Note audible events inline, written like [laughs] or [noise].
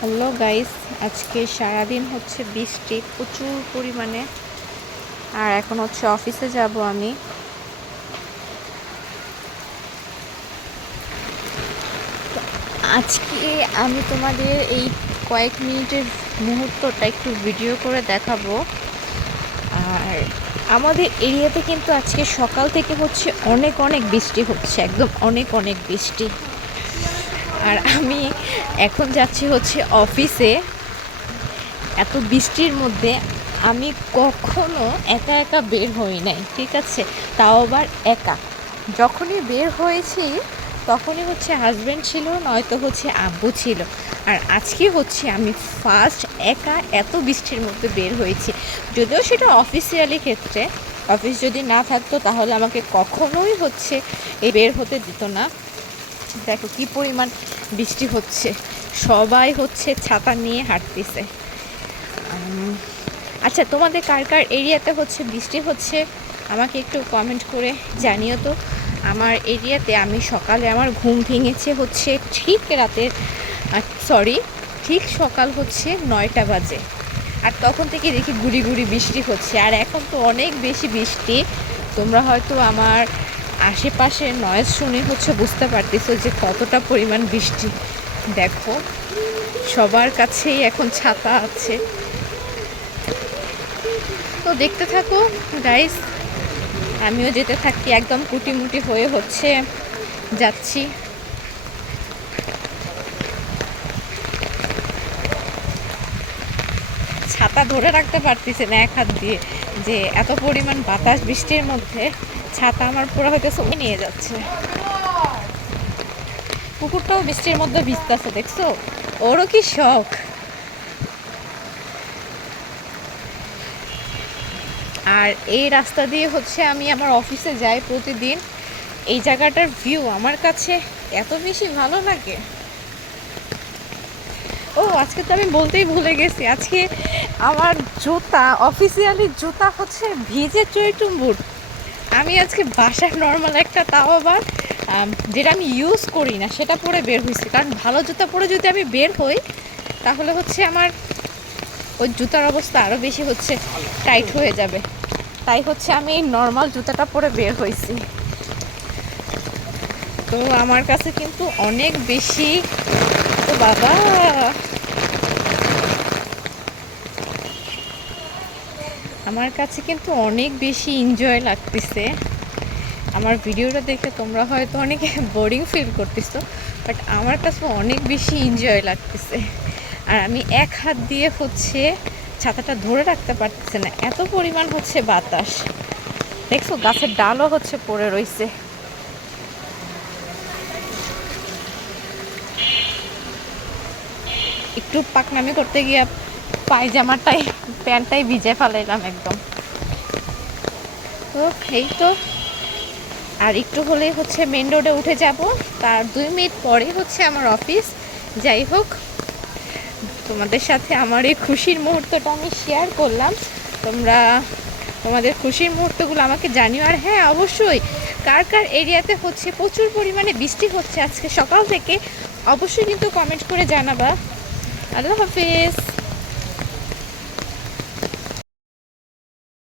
Hello guys, আজকে সারাদিন হচ্ছে বৃষ্টি, প্রচুর পরিমাণে। আর এখন হচ্ছে অফিসে যাব আমি। আজকে আমি তোমাদের এই কয়েক মিনিটের মুহূর্তটা একটু ভিডিও করে দেখাবো। আর আমাদের এরিয়াতে কিন্তু আজকে সকাল থেকে হচ্ছে অনেক অনেক বৃষ্টি হচ্ছে, একদম অনেক অনেক বৃষ্টি। আর আমি এখন যাচ্ছি হচ্ছে অফিসে। এত বৃষ্টির মধ্যে আমি কখনো একা একা বের হই নাই, ঠিক আছে? তাও আবার একা। যখনই বের হয়েছি, তখনই হচ্ছে হাজব্যান্ড ছিল, নয়তো হচ্ছে আব্বু ছিল। আর আজকে হচ্ছে আমি ফার্স্ট একা এত বৃষ্টির মধ্যে বের হয়েছি। যদিও সেটা অফিসিয়ালি ক্ষেত্রে অফিস যদি না থাকতো তাহলে আমাকে কখনোই হচ্ছে এই বের হতে দিত না। দেখো কি পরিমাণ বৃষ্টি হচ্ছে। সবাই হচ্ছে ছাতা নিয়ে হাঁটতেছে। আচ্ছা তোমাদের কার কার এরিয়াতে হচ্ছে বৃষ্টি হচ্ছে? আমাকে একটু কমেন্ট করে জানিও তো। আমার এরিয়াতে আমি সকালে আমার ঘুম ভেঙেছে হচ্ছে ঠিক রাতের সরি ঠিক সকাল হচ্ছে নয়টা বাজে। আর তখন থেকে দেখি গুড়ি গুড়ি বৃষ্টি হচ্ছে। আর এখন তো অনেক বেশি বৃষ্টি। তোমরা হয়তো আমার আশেপাশের নয়েজ শুনে হচ্ছে বুঝতে পারতেছো যে কতটা পরিমাণ বৃষ্টি। দেখো, সবার কাছেই এখন ছাতা আছে। তো দেখতে থাকো গাইস আমিও যেতে থাকি, একদম কুটিমুটি হয়ে হচ্ছে যাচ্ছি। ছাতা ধরে রাখতে পারতেছে না এক হাত দিয়ে, যে এত পরিমাণ বাতাস বৃষ্টির মধ্যে। ছাতা আমার পুরো হয়তো সঙ্গে নিয়ে যাচ্ছে। কুকুরটাও বৃষ্টির মধ্যে ভিজতেছে, দেখছ? ওরও কি শখ। আর এই রাস্তা দিয়ে হচ্ছে আমি আমার অফিসে যাই প্রতিদিন। এই জায়গাটার ভিউ আমার কাছে এত বেশি ভালো লাগে। ও, আজকে তো আমি বলতেই ভুলে গেছি। আজকে আমার জুতা অফিসিয়ালি জুতা হচ্ছে ভিজে চৈটুম বুট আমি আজকে বাসার নর্মাল একটা তাও আবার যেটা আমি ইউজ করি না, সেটা পরে বের হয়েছি কারণ ভালো জুতা পরে যদি আমি বের হই, তাহলে হচ্ছে আমার ওই জুতার অবস্থা আরও বেশি হচ্ছে টাইট হয়ে যাবে। তাই হচ্ছে আমি এই নর্মাল জুতাটা পরে বের হয়েছি তো আমার কাছে কিন্তু অনেক বেশি তো বাবা! আমার কাছে কিন্তু অনেক বেশি এনজয় লাগতেছে। আমার ভিডিওটা দেখে তোমরা হয়তো অনেকে [laughs] বোরিং ফিল করতেছো বাট আমার কাছে অনেক বেশি এনজয় লাগতেছে। আর আমি এক হাত দিয়ে হচ্ছে ছাতাটা ধরে রাখতে পারতেছে না, এত পরিমাণ হচ্ছে বাতাস। দেখছ, গাছের ডালও হচ্ছে পড়ে রইছে। একটু পাকনামি করতে গিয়ে পায়জামাটাই, প্যান্টটাই ভিজে ফেলাইলাম একদম। তো এই তো আর একটু হলেই হচ্ছে মেন রোডে উঠে যাব। তার দুই মিনিট পরে হচ্ছে আমার অফিস যাই হোক, তোমাদের সাথে আমার এই খুশির মুহূর্তটা আমি শেয়ার করলাম। তোমরা তোমাদের খুশির মুহূর্তগুলো আমাকে জানিও। আর হ্যাঁ অবশ্যই কার কার এরিয়াতে হচ্ছে প্রচুর পরিমাণে বৃষ্টি হচ্ছে আজকে সকাল থেকে, অবশ্যই কিন্তু কমেন্ট করে জানাবা। আল্লাহ হাফিজ।